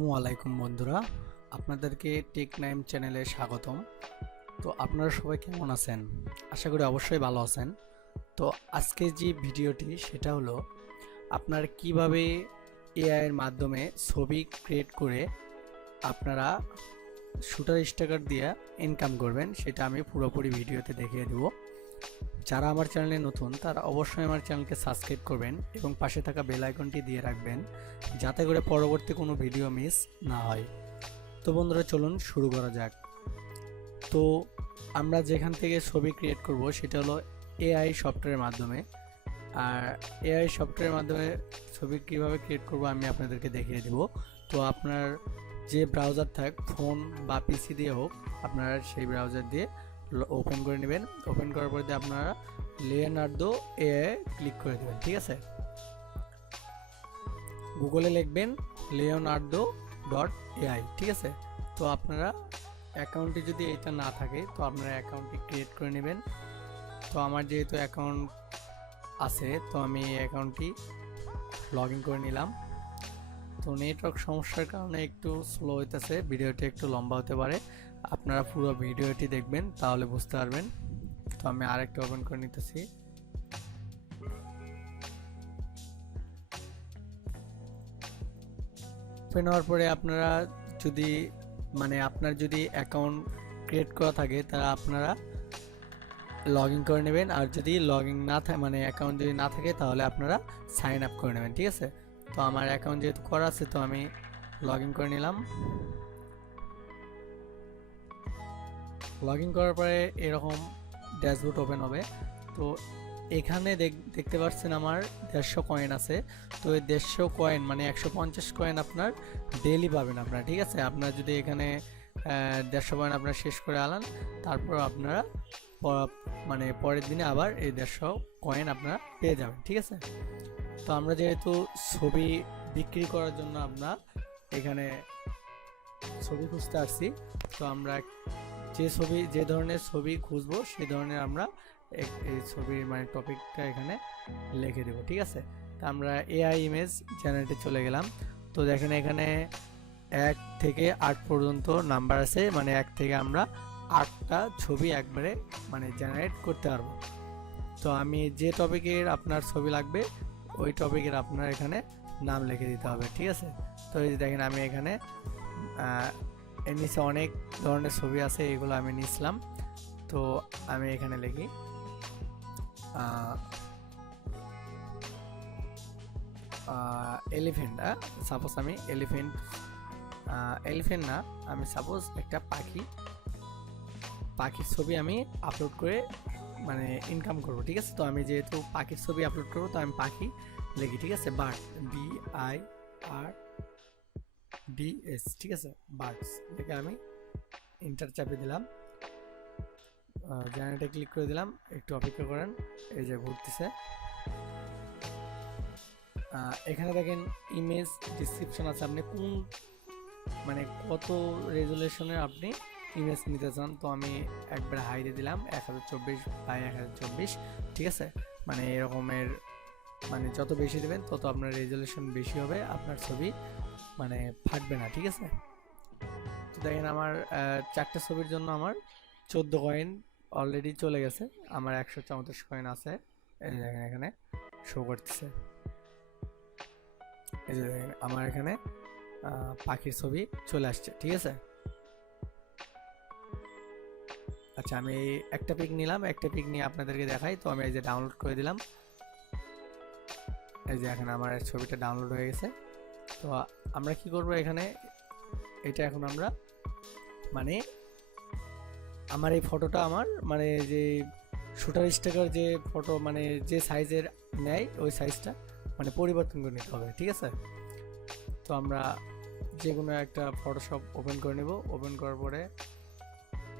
ওয়ালাইকুম বন্ধুরা, আপনাদেরকে টেক নাইম চ্যানেলে স্বাগতম। তো আপনারা সবাই কেমন আছেন? আশা করি অবশ্যই ভালো আছেন। তো আজকে যে ভিডিওটি সেটা হলো আপনারা কিভাবে এআই এর মাধ্যমে ছবি ক্রিয়েট করে আপনারা শুটার স্টিকার দিয়ে ইনকাম করবেন, সেটা আমি পুরোপুরি ভিডিওতে দেখিয়ে দেব। যারা আমার চ্যানেলে নতুন তারা অবশ্যই আমার চ্যানেলকে সাবস্ক্রাইব করবেন এবং পাশে থাকা বেল আইকনটি দিয়ে রাখবেন যাতে করে পরবর্তী কোনো ভিডিও মিস না হয়। তো বন্ধুরা, চলুন শুরু করা যাক। তো আমরা যেখান থেকে ছবি ক্রিয়েট করব সেটা হলো এআই সফটওয়্যারের মাধ্যমে। আর এআই সফটওয়্যারের মাধ্যমে ছবি কিভাবে ক্রিয়েট করব আমি আপনাদেরকে দেখিয়ে দেব। তো আপনার যে ব্রাউজার থাক, ফোন বা পিসি দিয়ে হোক, আপনারা সেই ব্রাউজার দিয়ে ওপেন করে নেবেন। ওপেন করার পর দিয়ে আপনারা লিওনার্দো এআই ক্লিক করে দেবেন। ঠিক আছে, গুগলে লিখবেন leonardo.ai। ঠিক আছে, তো আপনারা অ্যাকাউন্টে যদি এটা না থাকে তো আপনারা অ্যাকাউন্টটি ক্রিয়েট করে নেবেন। তো আমার যেহেতু অ্যাকাউন্ট আছে তো আমি এই অ্যাকাউন্টটি লগ ইন করে নিলাম। তো নেটওয়ার্ক সমস্যার কারণে একটু স্লো হইতেছে, ভিডিওটি একটু লম্বা হতে পারে। আপনারা পুরো ভিডিওটি দেখবেন তাহলে বুঝতে পারবেন। তো আমি আরেকটা ওপেন করে নিতেছি। ওপেন হওয়ার পরে আপনারা যদি আপনার যদি অ্যাকাউন্ট ক্রিয়েট করা থাকে তাহলে আপনারা লগ ইন করে নেবেন। আর যদি লগ ইন না থাকে, অ্যাকাউন্ট যদি না থাকে, তাহলে আপনারা সাইন আপ করে নেবেন। ঠিক আছে, তো আমার অ্যাকাউন্ট যেহেতু করা আছে তো আমি লগ ইন করে নিলাম। লগ ইন করার পরে এরকম ড্যাশবোর্ড ওপেন হবে। তো এখানে দেখতে পাচ্ছেন আমার 150 কয়েন আছে। তো এই 150 কয়েন 150 কয়েন আপনার ডেইলি পাবেন আপনারা। ঠিক আছে, আপনার যদি এখানে 150 কয়েন আপনারা শেষ করে আনান, তারপর আপনারা পরের দিনে আবার এই 150 কয়েন আপনারা পেয়ে যাবেন। ঠিক আছে, তো আমরা যেহেতু ছবি বিক্রি করার জন্য আমরা এখানে ছবি খুঁজতে আসছি, তো আমরা যে ধরনের ছবি খুঁজবো সেই ধরনের আমরা এই ছবির টপিকটা এখানে লিখে দেব। ঠিক আছে, তো আমরা এআই ইমেজ জেনারেটে চলে গেলাম। তো দেখেন এখানে 1 থেকে 8 পর্যন্ত নাম্বার আছে, 1 থেকে আমরা 8টা ছবি একবারে জেনারেট করতে পারবো। তো আমি যে টপিকের আপনার ছবি লাগবে ওই টপিকের আপনার এখানে নাম লিখে দিতে হবে। ঠিক আছে, তো এই যে দেখেন আমি এখানে এর নিচে অনেক ধরনের ছবি আছে, এগুলো আমি নিয়েছিলাম। তো আমি এখানে লিখি এলিফেন্ট। সাপোজ আমি এলিফেন্ট না, আমি সাপোজ একটা পাখির ছবি আমি আপলোড করে ইনকাম করব। ঠিক আছে, তো আমি যেহেতু পাখির ছবি আপলোড করবো তো আমি পাখি লিখি। ঠিক আছে, বার্ড, BIRDS। ঠিক আছে, বার্ডস লিখে আমি এন্টার চাপে দিলাম, জেনারেটে ক্লিক করে দিলাম। একটু অপেক্ষা করেন, এই যে ঘুরতেছে। এখানে দেখেন ইমেজ ডিসক্রিপশন আছে, আপনি কোন কত রেজুলেশনের আপনি ইমেজ নিতে চান। তো আমি একবার হাই দিয়ে দিলাম 1024x1024। ঠিক আছে, এরকমের যত বেশি দেবেন তত আপনার রেজুলেশন বেশি হবে, আপনার ছবি ফাটবে না। ঠিক আছে, তো দেখেন আমার 4টা ছবির জন্য আমার 14 কয়েন অলরেডি চলে গেছে, আমার 134 কয়েন আছে। এই যে দেখেন এখানে শো করতেছে, এই যে দেখেন আমার এখানে পাখির ছবি চলে আসছে। ঠিক আছে, আচ্ছা আমি একটা পিক নিলাম, একটা পিক নিয়ে আপনাদেরকে দেখাই। তো আমি এই যে ডাউনলোড করে দিলাম, এই যে এখন আমার ছবিটা ডাউনলোড হয়ে গেছে। তো আমরা কি করব এখানে, এটা এখন আমরা আমার এই ফটোটা আমার যে শুটার স্টিকার যে ফটো যে সাইজের নেয় ওই সাইজটা পরিবর্তন করে নিতে হবে। ঠিক আছে, তো আমরা যে কোনো একটা ফটোশপ ওপেন করে নেব। ওপেন করার পরে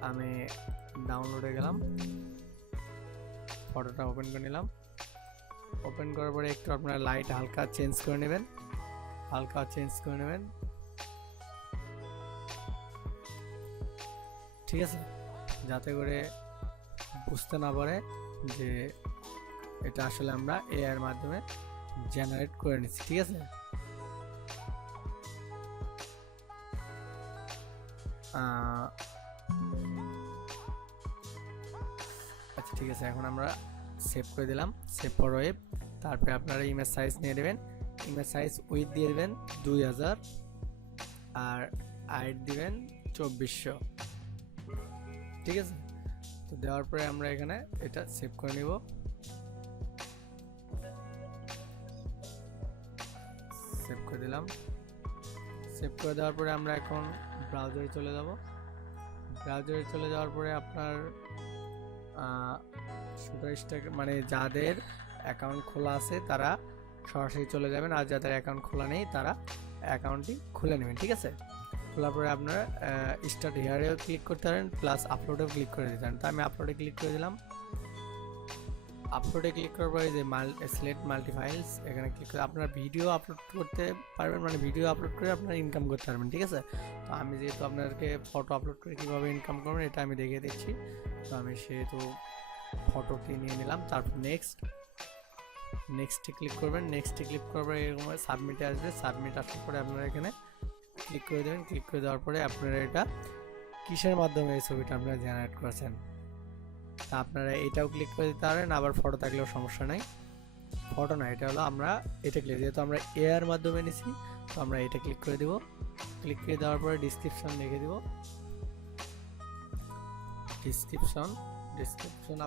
আমি ডাউনলোডে গেলাম, ফটোটা ওপেন করে নিলাম। ওপেন করার পরে একটু আপনারা লাইট হালকা চেঞ্জ করে নেবেন, ঠিক আছে, যাতে করে বুঝতে না পারে যে এটা আসলে আমরা এআই এর মাধ্যমে জেনারেট করে নিচ্ছি। ঠিক আছে, আচ্ছা ঠিক আছে, এখন আমরা সেভ করে দিলাম, সেভ ফর ওয়েব। তারপরে আপনারা ইমেজ সাইজ নিয়ে নেবেন, ইমেজ সাইজ উইথ দিয়ে দেবেন 2000 আর হাইট দিবেন 2400, ঠিক আছে। তো দেওয়ার পরে আমরা এখানে এটা সেভ করে নিব। সেভ করে দিলাম। সেভ করে দেওয়ার পরে আমরা এখন ব্রাউজারে চলে যাব। ব্রাউজারে চলে যাওয়ার পরে আপনার shutterstock মানে যাদের অ্যাকাউন্ট খোলা আছে তারা সরাসরি চলে যাবেন, আর যাদের অ্যাকাউন্ট খোলা নেই তারা অ্যাকাউন্টটি খুলে নেবেন, ঠিক আছে। খোলার পরে আপনারা স্টার্ট হিয়ারেও ক্লিক করতে পারেন, প্লাস আপলোডেও ক্লিক করে দিতে পারেন। তো আমি আপলোডে ক্লিক করে দিলাম। আপলোডে ক্লিক করার পরে যে সিলেক্ট মাল্টি ফাইলস এখানে ক্লিক করে আপনারা ভিডিও আপলোড করতে পারবেন, মানে ভিডিও আপলোড করে আপনারা ইনকাম করতে পারবেন, ঠিক আছে। তো আমি যেহেতু আপনাদেরকে ফটো আপলোড করে কীভাবে ইনকাম করবেন এটা আমি দেখিয়ে দিচ্ছি। তো আমি সেহেতু ফটোটি নিয়ে নিলাম। তারপর নেক্সটে ক্লিক করবেন। নেক্সটে ক্লিক করার পরে এরকম সাবমিটে আসবে। সাবমিট আসার পরে আপনারা এখানে ক্লিক করে দেবেন। ক্লিক করে দেওয়ার পরে আপনারা এটা কিসের মাধ্যমে এই ছবিটা আপনারা জেনারেট করেছেন তা আপনারা এটাও ক্লিক করে দিতে পারেন, আবার ফটো থাকলেও সমস্যা নাই। ফটো না, এটা হলো আমরা এটা ক্লিক, যেহেতু আমরা এআর মাধ্যমে নিছি তো আমরা এটা ক্লিক করে দিব। ক্লিক করে দেওয়ার পরে ডিসক্রিপশন লিখে দিব। ডিসক্রিপশন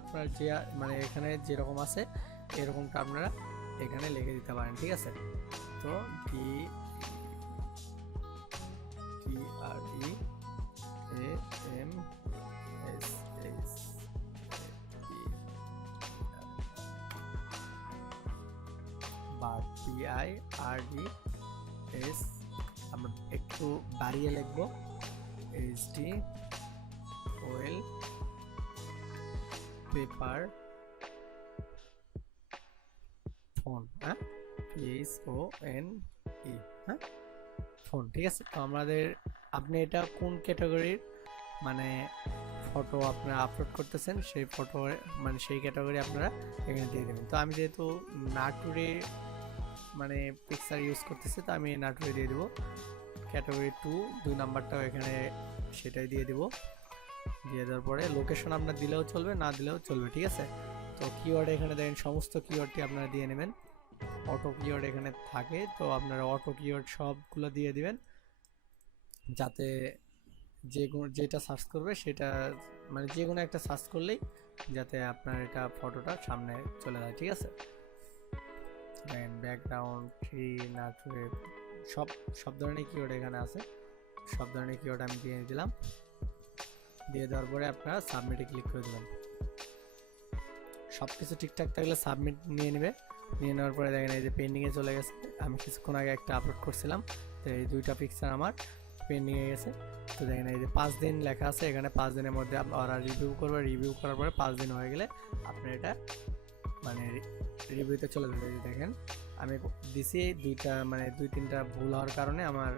আপনার যে মানে এখানে যেরকম আছে এরকমটা আপনারা এখানে লিখে দিতে পারেন, ঠিক আছে। তো DREAMSS PIRDS আমরা একটু বাড়িয়ে লিখব, HD ওয়েল পেপার ফোন, হ্যাঁ PHONE, হ্যাঁ ফোন, ঠিক আছে। তো আমাদের আপনি এটা কোন ক্যাটাগরির মানে ফটো আপনারা আপলোড করতেছেন সেই ফটো মানে সেই ক্যাটাগরি আপনারা এখানে দিয়ে দেবেন। তো আমি যেহেতু নাটুরি মানে পিকচার ইউজ করতেছি তো আমি নাটুরি দিয়ে দেবো। ক্যাটাগরি 2 2 নাম্বারটাও এখানে সেটাই দিয়ে দিব। দিয়ে দেওয়ার পরে লোকেশন আপনার দিলেও চলবে, না দিলেও চলবে, ঠিক আছে। তো কিওয়ার্ড এখানে দেখেন সমস্ত কিওয়ার্ডটি আপনারা দিয়ে নেবেন। অটো কিওয়ার্ড এখানে থাকে, তো আপনারা অটো কিওয়ার্ড সবগুলো দিয়ে দিবেন, যাতে যেটা সার্চ করবে সেটা মানে যে কোনো একটা সার্চ করলেই যাতে আপনার এটা ফটোটা সামনে চলে যায়, ঠিক আছে। ব্যাকগ্রাউন্ড ট্রি নাটুরে সব ধরনের কিওয়ার্ড এখানে আছে, সব ধরনের কিওয়ার্ড আমি দিয়ে দিলাম। দিয়ে দেওয়ার পরে আপনারা সাবমিটে ক্লিক করে দেবেন। সব কিছু ঠিকঠাক থাকলে সাবমিট নিয়ে নেবে। নিয়ে নেওয়ার পরে দেখেন এই যে পেন্ডিংয়ে চলে গেছে। আমি কিছুক্ষণ আগে একটা আপলোড করছিলাম, তো এই দুইটা পিকচার আমার পেন্ডিংয়ে গেছে। তো দেখেন এই যে 5 দিন লেখা আছে, এখানে 5 দিনের মধ্যে ওরা রিভিউ করবে। রিভিউ করার পরে 5 দিন হয়ে গেলে আপনার এটা মানে রিভিউতে চলে যাবে। দেখেন আমি দিছি দুইটা মানে 2-3টা ভুল হওয়ার কারণে আমার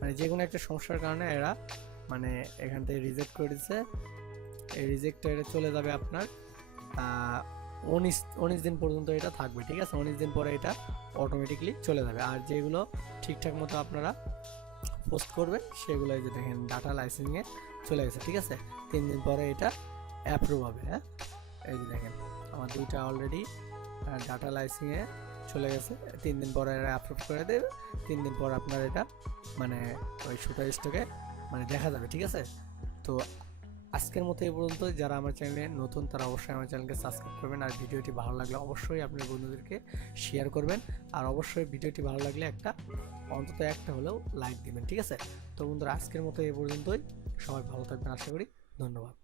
মানে যে কোনো একটা সমস্যার কারণে এরা মানে এখান থেকে রিজেক্ট করে দিচ্ছে। এই রিজেক্ট এটা চলে যাবে আপনার 19 দিন পর্যন্ত এটা থাকবে, ঠিক আছে। 19 দিন পরে এটা অটোমেটিকলি চলে যাবে। আর যেগুলো ঠিকঠাক মতো আপনারা পোস্ট করবেন সেগুলো এই যে দেখেন ডাটা লাইসেন্সিংয়ে চলে গেছে, ঠিক আছে। 3 দিন পরে এটা অ্যাপ্রুভ হবে, হ্যাঁ এই যে দেখেন আমার দুইটা অলরেডি ডাটা লাইসেন্সিংয়ে চলে গেছে। 3 দিন পরে এরা অ্যাপ্রুভ করে দেবে। 3 দিন পর আপনার এটা মানে ওই shutterstock-এ মানে দেখা যাবে, ঠিক আছে। তো আজকের মতো এই পর্যন্ত। যারা আমার চ্যানেলে নতুন তারা অবশ্যই আমার চ্যানেলকে সাবস্ক্রাইব করবেন, আর ভিডিওটি ভালো লাগলে অবশ্যই আপনার বন্ধুদেরকে শেয়ার করবেন, আর অবশ্যই ভিডিওটি ভালো লাগলে অন্তত একটা হলেও লাইক দিবেন, ঠিক আছে। তো বন্ধুরা আজকের মতো এই পর্যন্তই। সবাই ভালো থাকবেন আশা করি। ধন্যবাদ।